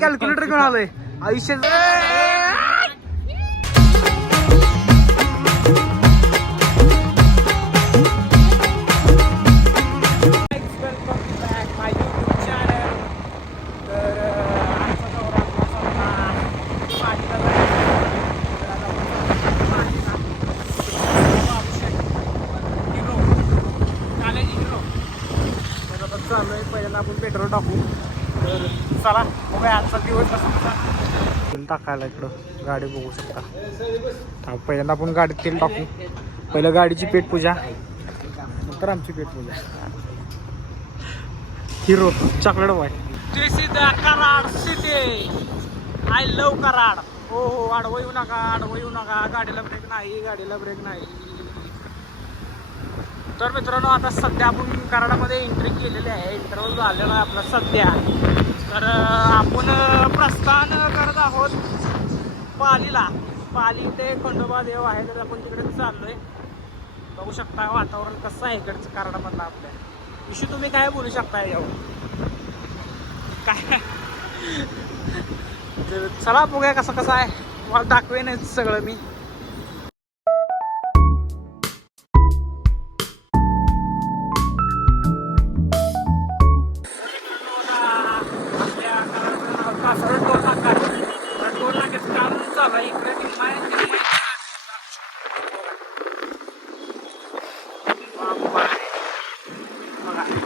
Calculator घेऊन आलोय आयुष्यात. चाललोय पहिल्यांदा आपण पेट्रोल टाकू. तर चला बघा आजचा दिवस कसा तेल टाकायला इकडं गाडी बघू शकता. पहिल्यांदा आपण गाडीत तेल टाकू. पहिलं गाडीची पेटपूजा नंतर आमची पेटपूजा. Hero chocolate boy. This is the Karad city. I love Karad. हो हो आडवं येऊ नका, आडवं येऊ नका. गाडीला ब्रेक नाही, गाडीला ब्रेक नाही. तर मित्रांनो आता सध्या आपण कराडामध्ये एंट्री केलेली आहे. इंटरव्ह्यू झालेला आहे आपला सध्या. तर आपण प्रस्थान करत आहोत पालीला. पाली ते खंडोबा देव आहे, तर आपण तिकडे चाललोय. बघू शकता वातावरण कसं आहे इकडचं कराडामधलं आपल्या. विषयी तुम्ही काय बोलू शकता यावर काय. तर चला बघूया कसं कसं आहे. तुम्हाला दाखवेनच सगळं मी.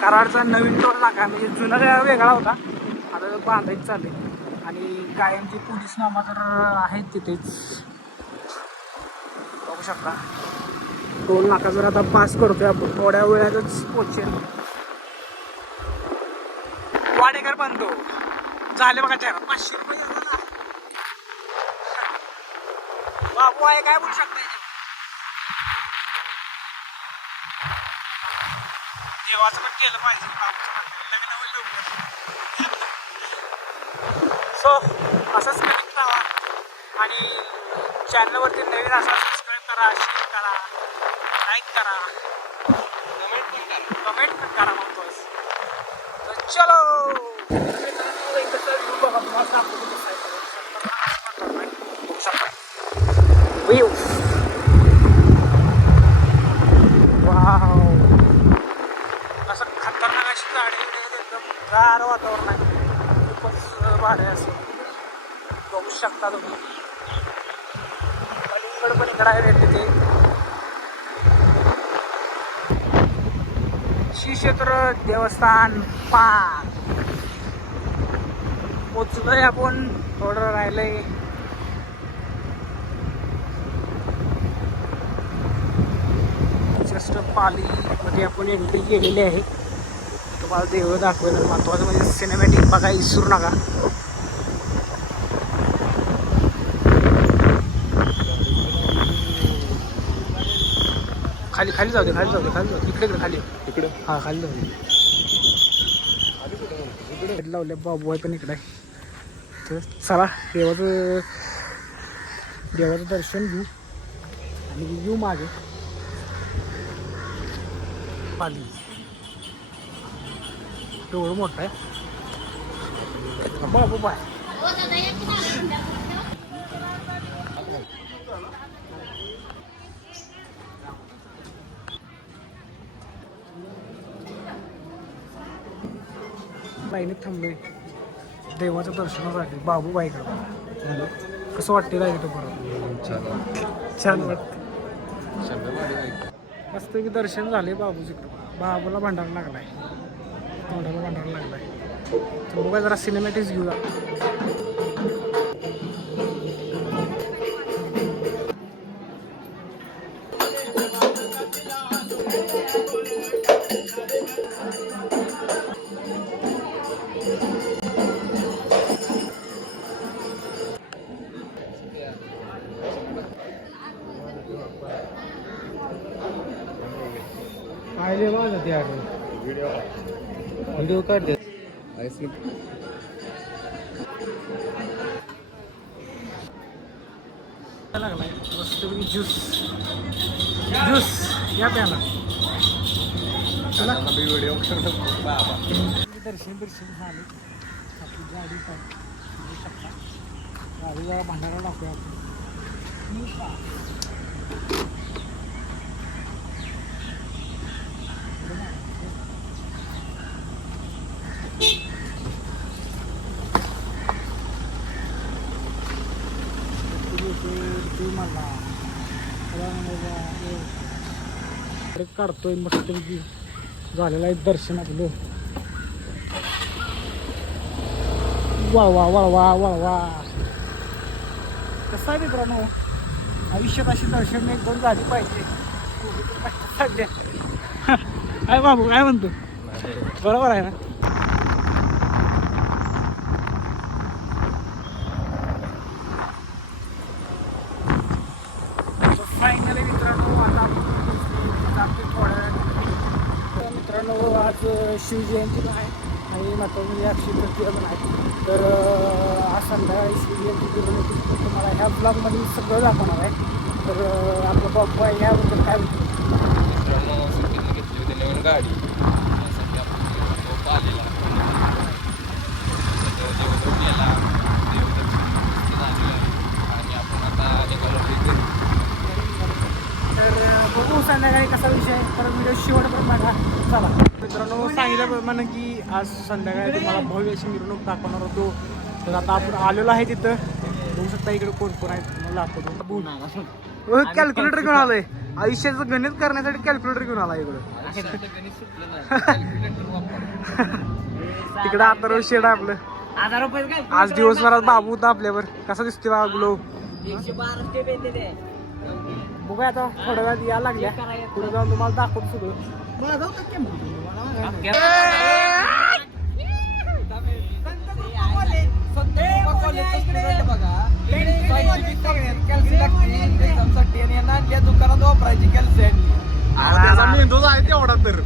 कराडचा नवीन टोल नाका म्हणजे जुना वेगळा होता, आता बांधायचं चालले. आणि कायमची पोलीस नामा तर आहेत तिथेच बघू शकता. टोल नाका जर आता पास करतोय आपण, थोड्या वेळातच पोहोचेल. वाडेकर बांधतो झाले बघा चेहरा. 500 रुपये बाबू आहे, काय बोलू शकता. देवाचं पण केलं पाहिजे, लग्न होईल लवकर. सो असंच कनेक्ट राहा आणि चॅनलवरती नवीन असा सबस्क्राईब करा, शेअर करा, लाईक करा, कमेंट पण करा महत्वाचं. तर चलो असं खतरनाक अशी झाडे एकदम गार वातावरण आहे. खूपच भारी असं बघू शकता तुम्ही. कलिंगड पण इकडे आहे तिथे. श्री क्षेत्र देवस्थान पार्क पोचलोय आपण. थोडं राहिलंय. जस्ट पाली मध्ये आपण एंट्री केलेली आहे. तुम्हाला देव दाखवेल. महत्वाचं म्हणजे सिनेमॅटिक बघा, विसरू नका. खाली खाली जाऊ दे, खाली जाऊ दे, खाली जाऊ दे. इकडे खाली इकडे. हा खाली जाऊ दे. इकडे लावले बाबू आहे पण इकडे आहे. तर चला देवाचं दर्शन घेऊ आणि येऊ मागे. पाली एवढं मोठं आहे बाबू बाय. लाईनीत थांबलोय देवाच्या दर्शनासाठी. बाबूबाईकडे कसं वाटते राहिलं तो परत. छान वाटतं. मस्त की दर्शन झाले बाबूजीकडं. बाबूला भांडायला लागलाय, तोंडाला भांडायला लागलाय. तर बघा जरा सिनेमॅटिक्स घेऊया. आले वाला त्या व्हिडिओ काढ दे. लागलाय मस्त ज्यूस ज्यूस या प्याला. व्हिडिओ बाबा दर्शन झाले आपली गाडी काय बघू शकता गाडीला भांडारा टाकूया आपण काढतोय मस्त झालेलं आहे दर्शन आपलं वळवा वळवा वळवा कसं आहे मित्रांनो आयुष्यात अशी दर्शन एक दोन झाली पाहिजे सध्या काय बाबू काय म्हणतो बरोबर आहे ना फायनली मित्रांनो आता मित्रांनो आज शिवजयंती पण आहे आणि म्हणजे अक्षय तृतीया पण आहे तर आज संध्याकाळी शिवजयंती तुम्हाला ह्या ब्लॉगमध्ये सगळं दाखवणार आहे तर आपलं बाबा याबद्दल काय मित्रांनो सुट्टीने घेतली होती नवीन गाडी त्यासाठी आपण आलेला देवदर्शन गेला देवदर्शन झालेलं आहे आणि आपण आता निघालो घरी तर बघू संध्याकाळी कसा विषय आहे परत व्हिडिओ शेवटपर्यंत बघा चला मित्रांनो सांगितल्याप्रमाणे की आज संध्याकाळी तुम्हाला भव्य अशी मिरवणूक दाखवणार होतो तर आता आपण आलेलो आहे तिथं बघू शकता इकडे कोण कोण आहे तुम्हाला दाखवतो कॅल्क्युलेटर घेऊन आलोय आयुष्याचं गणित करण्यासाठी कॅल्क्युलेटर घेऊन आला इकडं तिकडं आता शेड आपलं ₹1000 आज दिवसभरात बाबू होता आपल्यावर कसा दिसतोय बाबा ग्लो 112 स्टेप येते ते बघूया आता थोड्या वेळात यायला लागल्या पुढे जाऊन तुम्हाला दाखवतो सगळं दुकानात वापरायची कॅल्शियम मेंदूच आहे तेवढा तर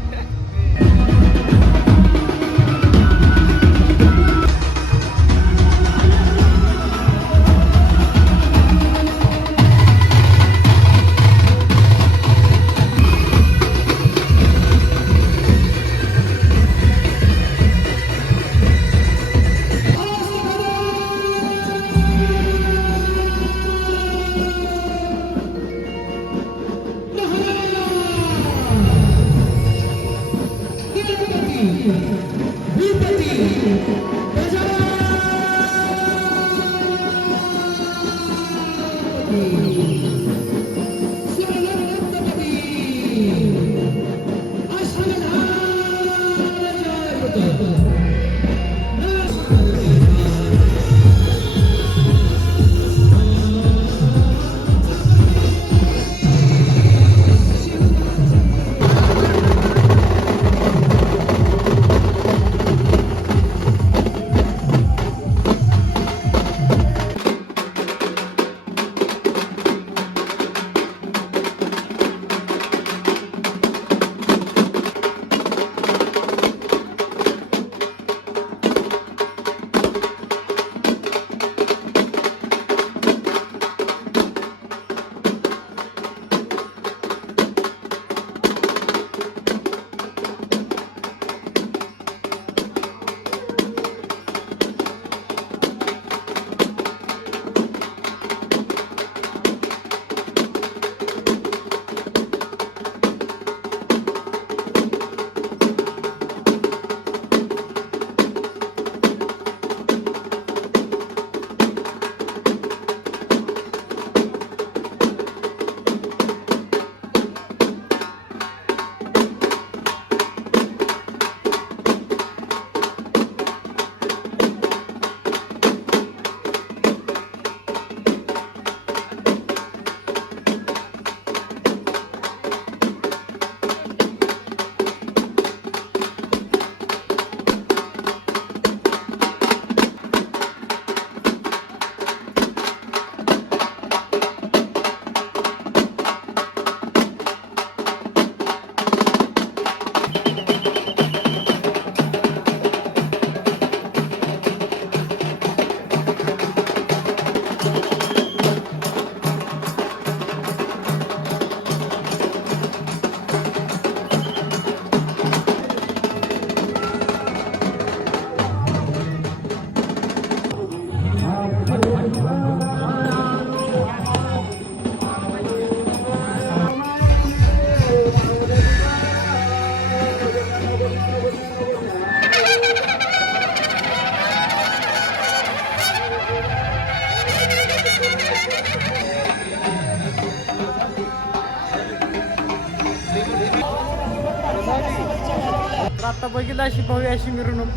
तर आता बघितलं अशी भव्य अशी मिरवणूक.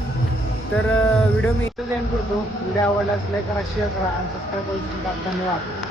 तर व्हिडिओ मी इथं एंड करतो. व्हिडिओ आवडला असला करा, शेअर करा आणि सबस्क्राईब करून धन्यवाद.